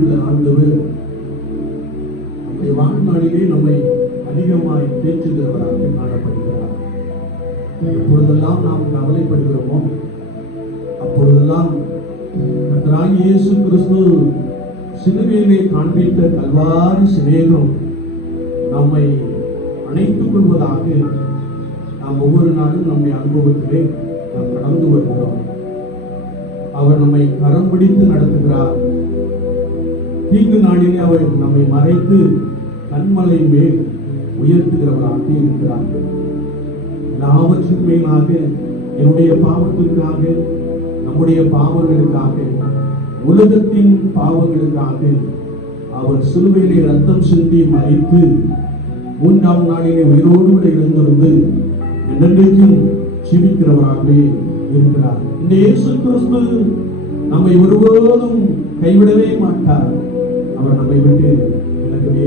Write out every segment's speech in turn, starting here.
ஆண்டவர் நம்முடைய வாழ்நாளிலே நம்மை அதிகமாய் பேச்சுகிறவராக காணப்படுகிறார். எப்பொழுதெல்லாம் நாம் கவலைப்படுகிறோமோ அப்பொழுதெல்லாம் கர்த்தராகிய இயேசு கிறிஸ்து சிலுவையிலே காண்பித்த கல்வாரி சிநேகம் நம்மை அணைத்துக் கொள்வதாக நாம் ஒவ்வொரு நாளும் நம்முடைய அனுபவத்திலே நாம் கடந்து வருகிறோம். அவர் நம்மை கரம் பிடித்து நடத்துகிறார். தீங்கு நாளிலே அவர் நம்மை மறைத்து கண்மலை மேல் உயர்த்துகிறவராக இருக்கிறார். எல்லாவற்றுக்கும் மேலாக என்னுடைய பாவத்திற்காக நம்முடைய பாவங்களுக்காக உலகத்தின் பாவங்களுக்காக அவர் சிலுவையிலே ரத்தம் சிந்தி மறைத்து மூன்றாம் நாளிலே உயிரோடு கூட எழுந்திருந்து என்றென்றைக்கும் ஜீவிக்கிறவராகவே இருக்கிறார். இந்த இயேசு கிறிஸ்து நம்மை ஒருபோதும் கைவிடவே மாட்டார். அவர் நம்மை விட்டு விலகவே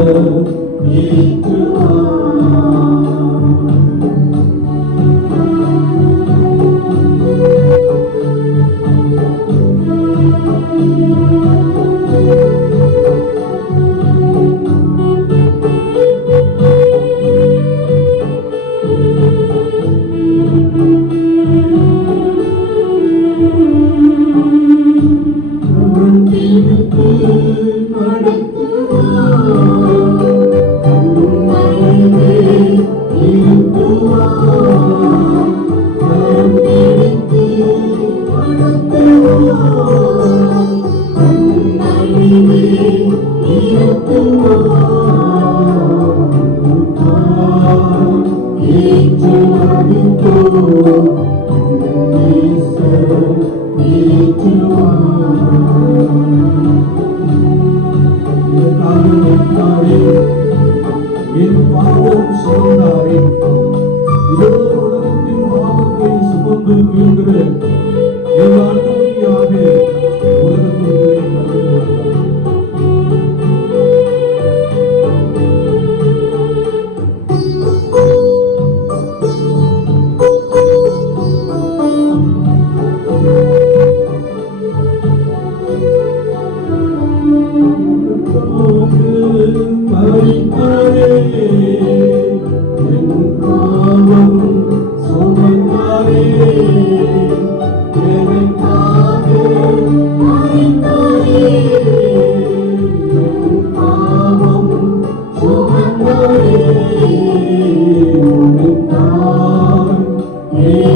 Lord, make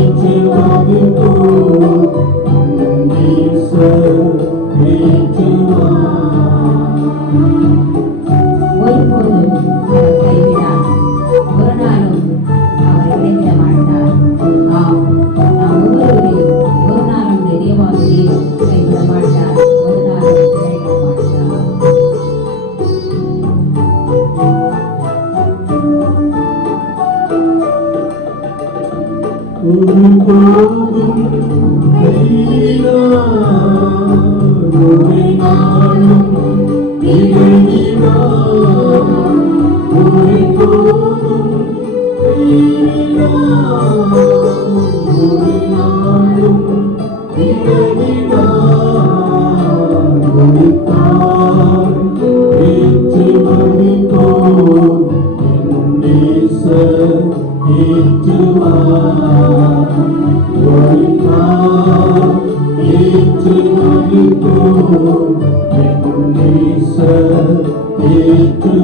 ஒருபோதும் இடைவிடார். ஒருபோதும் கைவிடார், ஒரு நாளும் இடைவிடார். Hallelujah.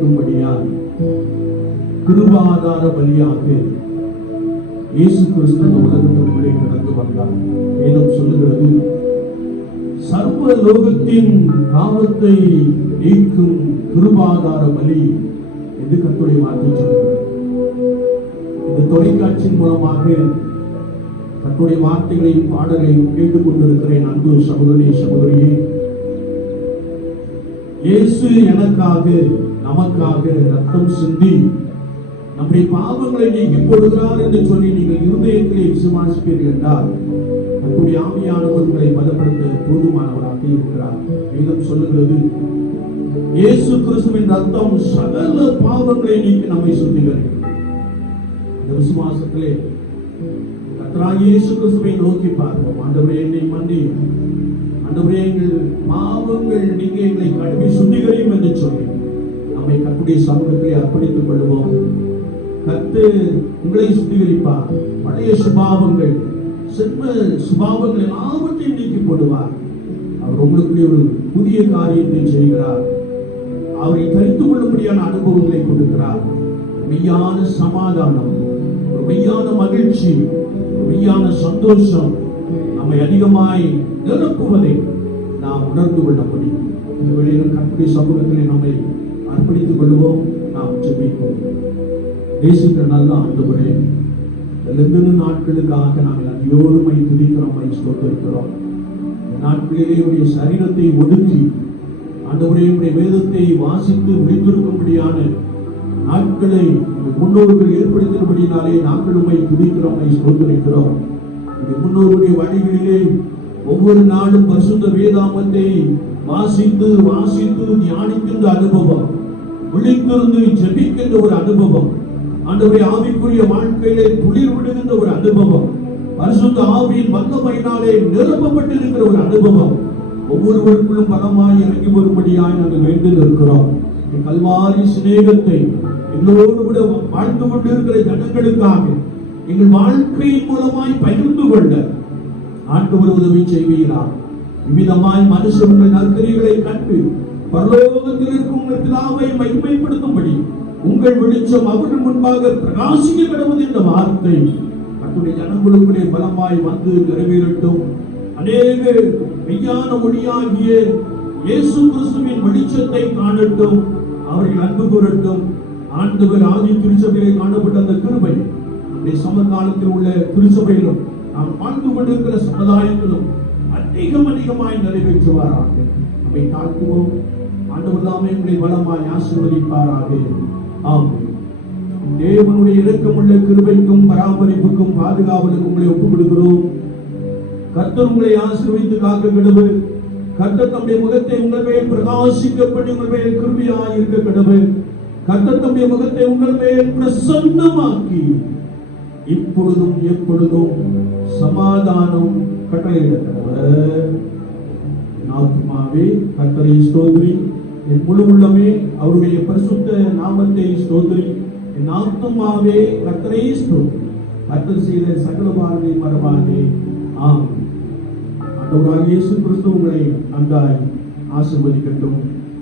நீக்கும்படியால் கிருபாதார வழியாக இயேசு கிறிஸ்து இந்த உலகத்திற்குள்ளே கடந்து வந்தார். வேதம் சொல்லுகிறது சர்வ லோகத்தின் பாவத்தை நீக்கும் கிருபாதார பலி என்று கத்துடைய வார்த்தை சொல்லுகிறது. இந்த தொலைக்காட்சியின் மூலமாக கத்துடைய வார்த்தைகளையும் பாடலையும் கேட்டுக் கொண்டிருக்கிறேன் அன்பு சகோதரி சகோதரியே இயேசு எனக்காக நமக்காக ரத்தம் சிந்தி நம்முடைய பாவங்களை நீக்கி போடுகிறார் என்று சொல்லி நீங்கள் இருதயத்திலே விசுவாசிப்பீர்கள் என்றால் நம்முடைய ஆவியானவர் உங்களை பலப்படுத்த போதுமானவராக இருக்கிறார். வேதம் சொல்லுகிறது இயேசு கிறிஸ்துவின் ரத்தம் சகல பாவங்களை நீக்கி நம்மை சுத்திகரிக்கும் இந்த விசுவாசத்திலே கர்த்தராகிய இயேசு கிறிஸ்துவை நோக்கி பார்ப்போம். ஆண்டவரே என்னை மன்னி ஆண்டவரே எங்கள் பாவங்கள் நீங்க எங்களை கடுமை சுத்திகரியும் என்று சொல்லி நம்மை கத்துடைய சமூகத்திலே அர்ப்பணித்துக் கொள்வோம் கத்து உங்களை சுத்திகரிப்பார். பழைய சுபாவங்கள் சிற்ப சுபாவங்கள் எல்லாவற்றையும் நீக்கி போடுவார். அவர் உங்களுக்குள்ளே ஒரு புதிய காரியத்தை செய்கிறார். அவரை தெரிந்து கொள்ளும்படியான அனுபவங்களை கொடுக்கிறார். மெய்யான சமாதானம் ஒரு மெய்யான மகிழ்ச்சி ஒரு மெய்யான சந்தோஷம் நம்மை அதிகமாய் நிரப்புவதை நாம் உணர்ந்து கொள்ள முடியும் இந்த வழியில் கற்பனை சமூகத்திலே நம்மை அர்ப்பணித்துக் கொள்வோம் நாம் ஜெபிப்போம். தேசிக்கிற நல்ல முறை எழுந்திரு நாட்களுக்காக நாங்கள் அதியோருமை துதிக்கிறோம் ஸ்தோத்திருக்கிறோம். இந்த நாட்களிலே உடைய சரீரத்தை ஒதுக்கி ஆண்டவரே உடைய வேதத்தை வாசித்து முடித்திருக்கும்படியான நாட்களை முன்னோர்கள் ஏற்படுத்தினபடினாலே நாங்கள் உண்மை துதிக்கிறோம் உம்மை ஸ்தோத்திரிக்கிறோம். இந்த முன்னோருடைய வழிகளிலே ஒவ்வொரு நாளும் பரிசுத்த வேதாமத்தை வாசித்து வாசித்து தியானிக்கின்ற அனுபவம். விழித்திருந்து ஜெபிக்கின்ற ஒரு அனுபவம். ஆண்டவரை ஆவிக்குரிய வாழ்க்கையிலே துளிர் விடுகின்ற ஒரு அனுபவம். பரிசுத்த ஆவியின் வல்லமையினாலே நிரப்பப்பட்டிருக்கிற ஒரு அனுபவம். ஒவ்வொருவருக்குள்ளும் பலமாய் இறங்கி வரும்படியாய் நாங்கள் வேண்டில் நிற்கிறோம் கல்வாரி சிநேகத்தை எங்களோடு கூட வாழ்ந்து கொண்டிருக்கிற ஜனங்களுக்காக எங்கள் வாழ்க்கையின் மூலமாய் பகிர்ந்து கொள்ள ஆண்டவர் உதவி செய்வீரார் இவ்விதமாய் மனுஷனுடைய உங்கள் நற்கரிகளை கண்டு பரலோகத்தில் இருக்கும் உங்கள் பிதாவை மகிமைப்படுத்தும்படி உங்கள் வெளிச்சம் அவர்கள் முன்பாக பிரகாசிக்க கிடவது என்ற வார்த்தை தன்னுடைய ஜனங்களுக்குள்ளே பலமாய் வந்து நிறைவேறட்டும். அநேக மெய்யான ஒளியாகிய இயேசு கிறிஸ்துவின் வெளிச்சத்தை காணட்டும் அவர்கள் அன்பு கூறட்டும். ஆண்டவர் ஆதி திருச்சபையிலே காணப்பட்ட அந்த கிருபை நம்முடைய சமகாலத்தில் உள்ள திருச்சபையிலும் நாம் வாழ்ந்து கொண்டிருக்கிற சமுதாயங்களும் அதிகம் அதிகமாய் நிறைவேற்றுவாராக. நம்மை தாழ்த்துவோம். ஆண்டவர் தாமே உங்களை வளமாய் ஆசீர்வதிப்பாராக. ஆம் தேவனுடைய இரக்கமுள்ள கிருபைக்கும் பராமரிப்புக்கும் பாதுகாவலுக்கும் உங்களை ஒப்புக் கொடுக்கிறோம் கர்த்தர் உங்களை ஆசீர்வைத்து காக்க கிடவு கர்த்தர் தம்முடைய முகத்தை உங்கள் மேல் பிரகாசிக்கப்படி உங்கள் மேல் கிருபியாய் இருக்க கிடவு கர்த்தர் தம்முடைய முகத்தை உங்கள் மேல் பிரசன்னமாக்கி இப்பொழுதும் எப்பொழுதும் சமாதானம் கட்டளையிட கடவுள் என் ஸ்தோத்ரி. என் முழு உள்ளமே அவருடைய பரிசுத்த நாமத்தை ஸ்தோத்ரி. என் ஆத்மாவே கட்டளை ஸ்தோத்ரி. கர்த்தர் செய்த சகல பார்வை மரபானே ஆம் ஆண்டவராகிய இயேசு கிறிஸ்து உங்களை நன்றாய் கட்டும்